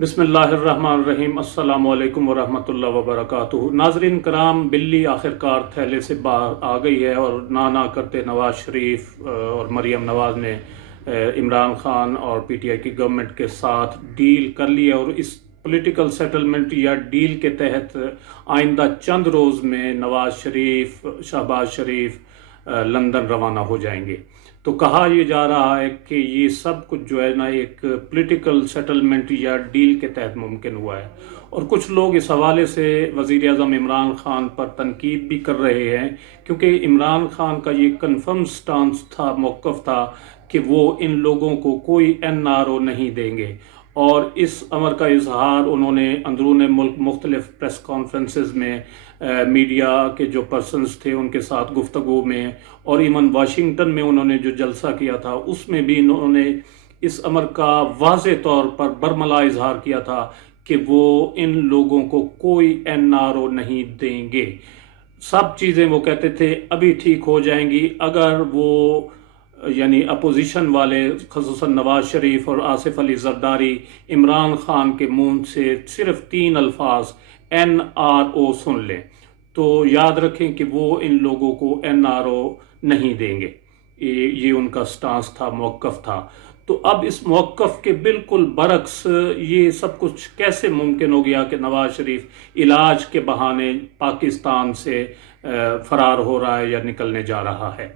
बिस्मिल्लाहिर्रहमानिर्रहीम। अस्सलाम वालेकुम वरहमतुल्लाहि वबरकातुहू। नाजरीन कराम, बिल्ली आखिरकार थैले से बाहर आ गई है और ना करते नवाज शरीफ और मरीम नवाज ने इमरान खान और पीटीआई की गवर्नमेंट के साथ डील कर ली है और इस पॉलिटिकल सेटलमेंट या डील के तहत आइंदा चंद रोज़ में नवाज शरीफ, शहबाज शरीफ लंदन रवाना हो जाएंगे। तो कहा यह जा रहा है कि ये सब कुछ जो है ना एक पॉलिटिकल सेटलमेंट या डील के तहत मुमकिन हुआ है। और कुछ लोग इस हवाले से वज़ीर आज़म इमरान खान पर तनकीद भी कर रहे हैं, क्योंकि इमरान खान का ये कन्फर्म स्टांस था, मौक़िफ़ था कि वो इन लोगों को कोई NRO नहीं देंगे। और इस अमर का इजहार उन्होंने अंदरून मुल्क मुख्तलिफ प्रेस कॉन्फ्रेंसेस में मीडिया के जो पर्सनस थे उनके साथ गुफ्तगू में, और इवन वाशिंगटन में उन्होंने जो जलसा किया था उसमें भी उन्होंने इस अमर का वाज़े तौर पर बरमला इजहार किया था कि वो इन लोगों को कोई NRO नहीं देंगे। सब चीज़ें वो कहते थे अभी ठीक हो जाएंगी अगर वो यानी अपोजिशन वाले ख़ुसूसन नवाज शरीफ और आसिफ अली जरदारी इमरान खान के मुंह से सिर्फ 3 अल्फाज NRO सुन लें, तो याद रखें कि वो इन लोगों को NRO नहीं देंगे। ये उनका स्टांस था, मौक़िफ़ था। तो अब इस मौक़िफ़ के बिल्कुल बरक्स ये सब कुछ कैसे मुमकिन हो गया कि नवाज शरीफ इलाज के बहाने पाकिस्तान से फ़रार हो रहा है या निकलने जा रहा है।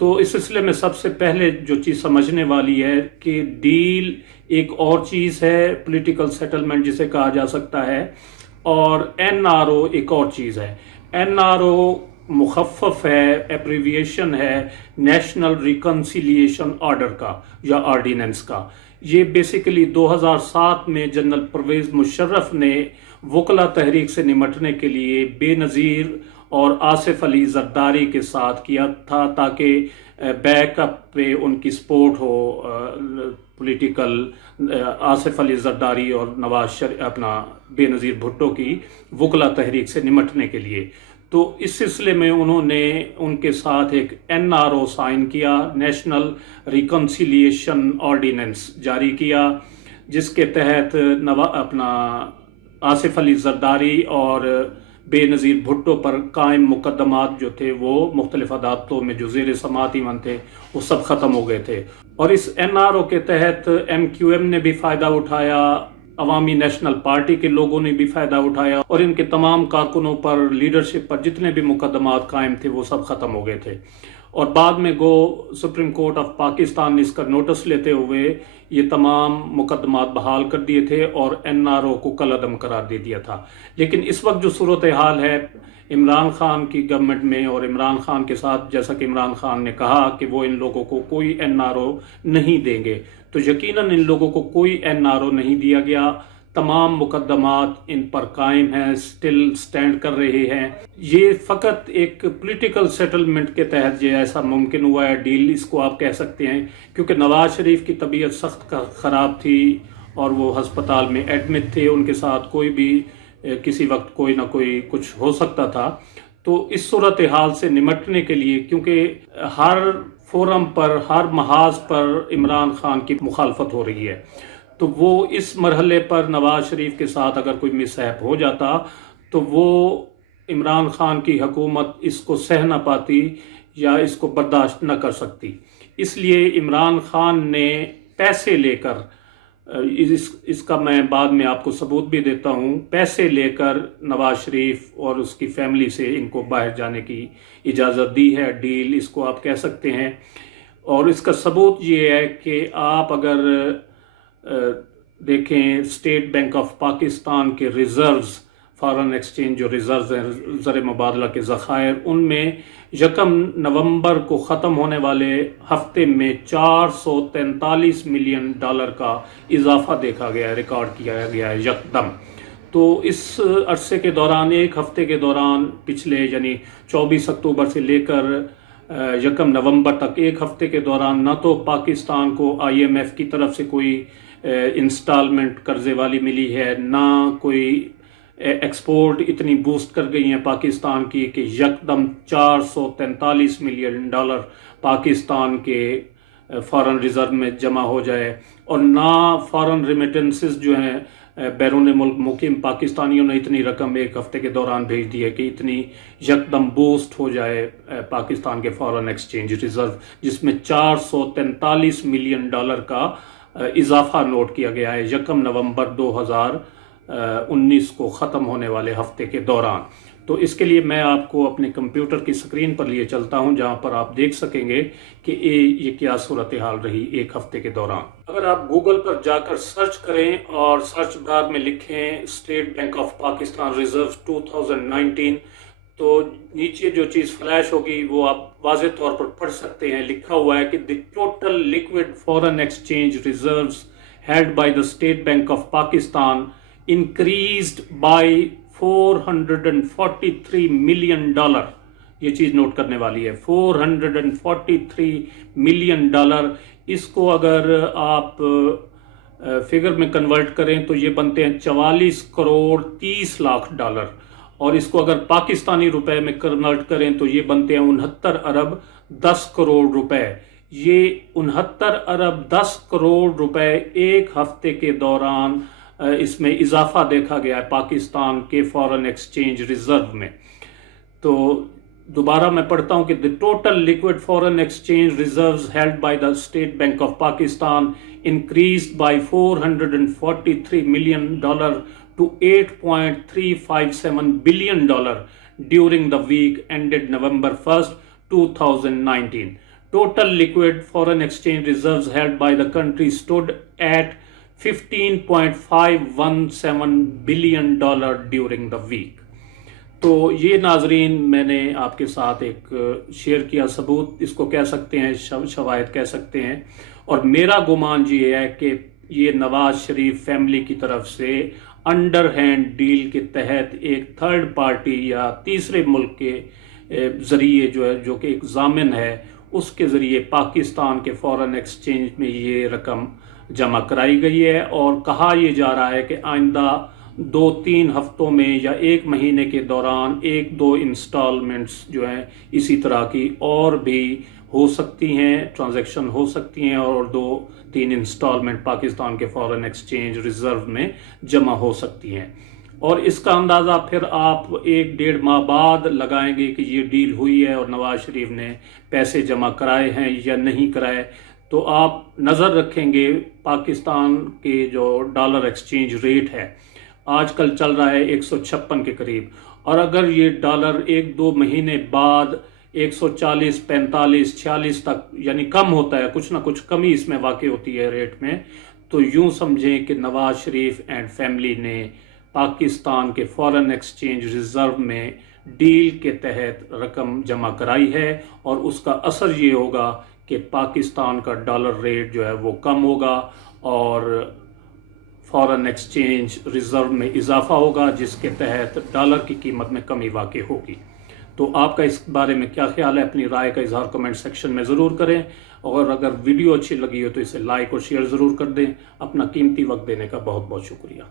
तो इस सिलसिले में सबसे पहले जो चीज़ समझने वाली है कि डील एक और चीज़ है, पॉलिटिकल सेटलमेंट जिसे कहा जा सकता है, और NRO एक और चीज़ है। NRO मुखफ़फ़ है, एब्रीविएशन है नेशनल रिकन्सिलिएशन ऑर्डर का या ऑर्डिनेंस का। ये बेसिकली 2007 में जनरल परवेज़ मुशर्रफ ने वकला तहरीक से निमटने के लिए बेनज़ीर और आसिफ अली जरदारी के साथ किया था, ताकि बैकअप पे उनकी सपोर्ट हो पॉलिटिकल आसिफ अली जरदारी और अपना बेनज़ीर भुट्टो की वकला तहरीक से निमटने के लिए। तो इस सिलसिले में उन्होंने उनके साथ एक NRO साइन किया, नेशनल रिकन्सिलिएशन ऑर्डिनेंस जारी किया, जिसके तहत अपना आसिफ अली जरदारी और बेनज़ीर भुट्टो पर कायम मुकदमात जो थे वो मुख्तलिफ अदालतों में जो ज़ेर समात ईवन थे वो सब ख़त्म हो गए थे। और इस NRO के तहत MQM ने भी फ़ायदा उठाया, अवामी नेशनल पार्टी के लोगों ने भी फ़ायदा उठाया, और इनके तमाम कारकुनों पर, लीडरशिप पर जितने भी मुकदमात कायम थे वो सब ख़त्म हो गए थे। और बाद में सुप्रीम कोर्ट ऑफ पाकिस्तान ने इसका नोटिस लेते हुए ये तमाम मुकदमात बहाल कर दिए थे और NRO को कलअदम करार दे दिया था। लेकिन इस वक्त जो सूरत हाल है इमरान खान की गवर्नमेंट में और इमरान खान के साथ, जैसा कि इमरान खान ने कहा कि वो इन लोगों को कोई NRO नहीं देंगे, तो यकीनन इन लोगों को कोई NRO नहीं दिया गया। तमाम मुकदमात इन पर कायम हैं, स्टिल स्टैंड कर रहे हैं। ये फ़कत एक पॉलिटिकल सेटलमेंट के तहत ये ऐसा मुमकिन हुआ है, डील इसको आप कह सकते हैं, क्योंकि नवाज शरीफ की तबीयत सख्त ख़राब थी और वो हस्पताल में एडमिट थे। उनके साथ कोई भी किसी वक्त कोई ना कोई कुछ हो सकता था। तो इस सूरत हाल से निमटने के लिए, क्योंकि हर फोरम पर, हर महाज पर इमरान खान की मुखालफत हो रही है, तो वो इस मरहले पर नवाज शरीफ के साथ अगर कोई मिसहैप हो जाता तो वो इमरान खान की हुकूमत इसको सह ना पाती या इसको बर्दाश्त न कर सकती। इसलिए इमरान खान ने पैसे लेकर, इसका मैं बाद में आपको सबूत भी देता हूँ, पैसे लेकर नवाज शरीफ और उसकी फैमिली से इनको बाहर जाने की इजाज़त दी है। डील इसको आप कह सकते हैं। और इसका सबूत ये है कि आप अगर देखें स्टेट बैंक ऑफ पाकिस्तान के रिज़र्व्स, फॉरेन एक्सचेंज जो रिज़र्व्स हैं, ज़र मुबादला के ज़खायर, उनमें 1 नवंबर को ख़त्म होने वाले हफ्ते में $443 मिलियन का इजाफा देखा गया है, रिकॉर्ड किया गया है यकदम। तो इस अरसे के दौरान, एक हफ्ते के दौरान, पिछले यानी 24 अक्टूबर से लेकर 1 नवंबर तक, एक हफ्ते के दौरान न तो पाकिस्तान को IMF की तरफ से कोई इंस्टॉलमेंट कर्जे वाली मिली है, ना कोई एक्सपोर्ट इतनी बूस्ट कर गई हैं पाकिस्तान की कि यकदम $443 मिलियन पाकिस्तान के फॉरेन रिजर्व में जमा हो जाए, और ना फॉरेन रिमिटेंसेस जो हैं बैरून मुल्क मुकीम पाकिस्तानियों ने इतनी रकम एक हफ्ते के दौरान भेज दी है कि इतनी यकदम बूस्ट हो जाए पाकिस्तान के फॉरेन एक्सचेंज रिजर्व, जिसमें $443 मिलियन का इजाफा नोट किया गया है 1 नवंबर 2019 को ख़त्म होने वाले हफ्ते के दौरान। तो इसके लिए मैं आपको अपने कंप्यूटर की स्क्रीन पर लिए चलता हूं, जहां पर आप देख सकेंगे कि ये क्या सूरत हाल रही एक हफ्ते के दौरान। अगर आप गूगल पर जाकर सर्च करें और सर्च बार में लिखें state bank of Pakistan reserve 2019, तो नीचे जो चीज़ फ्लैश होगी वो आप वाज़ेह तौर पर पढ़ सकते हैं। लिखा हुआ है कि the total liquid foreign exchange reserves held by the state bank of Pakistan increased by $443 million. ये चीज़ नोट करने वाली है, $443 मिलियन। इसको अगर आप फिगर में कन्वर्ट करें तो ये बनते हैं 44 करोड़ 30 लाख डॉलर, और इसको अगर पाकिस्तानी रुपए में कन्वर्ट करें तो ये बनते हैं 69 अरब 10 करोड़ रुपए। ये 69 अरब 10 करोड़ रुपए एक हफ्ते के दौरान इसमें इजाफा देखा गया है पाकिस्तान के फॉरेन एक्सचेंज रिजर्व में। तो दोबारा मैं पढ़ता हूं कि the total liquid foreign exchange reserves held by the state bank of Pakistan increased by $443 million to $8.357 billion during the week ended November 1st, 2019. Total liquid foreign exchange reserves held by the country stood at $15.517 billion during the week. तो ये नाजरीन मैंने आपके साथ एक share किया सबूत, इसको कह सकते हैं, शवाहिद कह सकते हैं। और मेरा गुमान ये है कि ये नवाज शरीफ फैमिली की तरफ से अंडर हैंड डील के तहत एक थर्ड पार्टी या तीसरे मुल्क के ज़रिए जो कि एक ज़ामिन है, उसके ज़रिए पाकिस्तान के फॉरेन एक्सचेंज में ये रकम जमा कराई गई है। और कहा यह जा रहा है कि आइंदा 2-3 हफ्तों में या 1 महीने के दौरान 1-2 इंस्टॉलमेंट्स जो हैं इसी तरह की और भी हो सकती हैं, ट्रांजैक्शन हो सकती हैं, और 2-3 इंस्टॉलमेंट पाकिस्तान के फॉरेन एक्सचेंज रिजर्व में जमा हो सकती हैं। और इसका अंदाज़ा फिर आप 1-1.5 माह बाद लगाएंगे कि ये डील हुई है और नवाज शरीफ ने पैसे जमा कराए हैं या नहीं कराए। तो आप नज़र रखेंगे पाकिस्तान के जो डॉलर एक्सचेंज रेट है आजकल चल रहा है 156 के करीब, और अगर ये डॉलर 1-2 महीने बाद 140, 45, 46 तक यानी कम होता है, कुछ ना कुछ कमी इसमें वाक़ई होती है रेट में, तो यूं समझें कि नवाज शरीफ एंड फैमिली ने पाकिस्तान के फॉरेन एक्सचेंज रिजर्व में डील के तहत रकम जमा कराई है। और उसका असर ये होगा कि पाकिस्तान का डॉलर रेट जो है वो कम होगा और फॉरेन एक्सचेंज रिजर्व में इजाफा होगा, जिसके तहत डॉलर की कीमत में कमी वाक़ई होगी। तो आपका इस बारे में क्या ख्याल है? अपनी राय का इजहार कमेंट सेक्शन में ज़रूर करें, और अगर वीडियो अच्छी लगी हो तो इसे लाइक और शेयर ज़रूर कर दें। अपना कीमती वक्त देने का बहुत बहुत शुक्रिया।